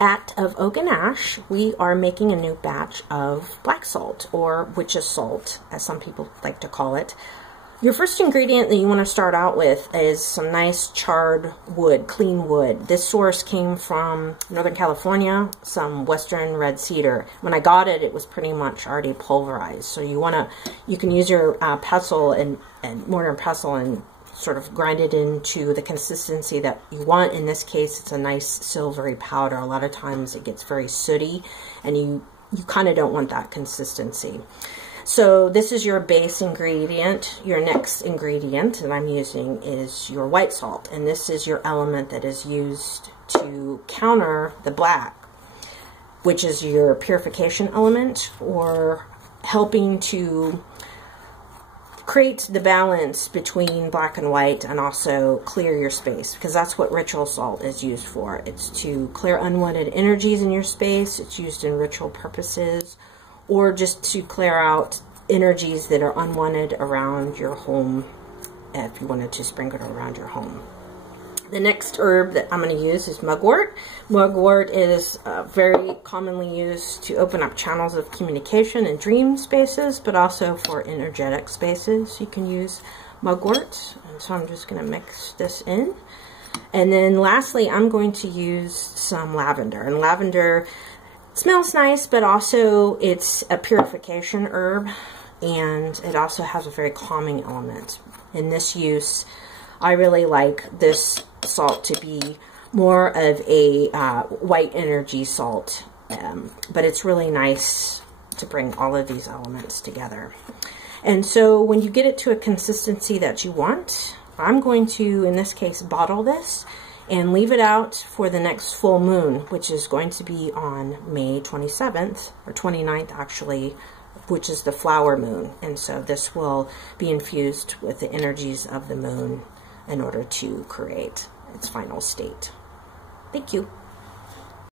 at of Oak and Ash, we are making a new batch of black salt, or witch's salt, as some people like to call it. Your first ingredient that you want to start out with is some nice charred wood, clean wood. This source came from Northern California, some western red cedar. When I got it, it was pretty much already pulverized. So you can use your pestle and mortar and pestle and sort of grind it into the consistency that you want. In this case, it's a nice silvery powder. A lot of times it gets very sooty, and you kind of don't want that consistency. So this is your base ingredient. Your next ingredient that I'm using is your white salt, and this is your element that is used to counter the black, which is your purification element, or helping to create the balance between black and white, and also clear your space, because that's what ritual salt is used for. It's to clear unwanted energies in your space. It's used in ritual purposes, or just to clear out energies that are unwanted around your home, if you wanted to sprinkle it around your home. The next herb that I'm going to use is mugwort. Mugwort is very commonly used to open up channels of communication in dream spaces, but also for energetic spaces. You can use mugwort. And so I'm just going to mix this in. And then lastly, I'm going to use some lavender. And lavender smells nice, but also it's a purification herb, and it also has a very calming element. In this use, I really like this salt to be more of a white energy salt, but it's really nice to bring all of these elements together. And so when you get it to a consistency that you want, I'm going to, in this case, bottle this and leave it out for the next full moon, which is going to be on May 27th, or 29th actually, which is the flower moon. And so this will be infused with the energies of the moon in order to create its final state. Thank you.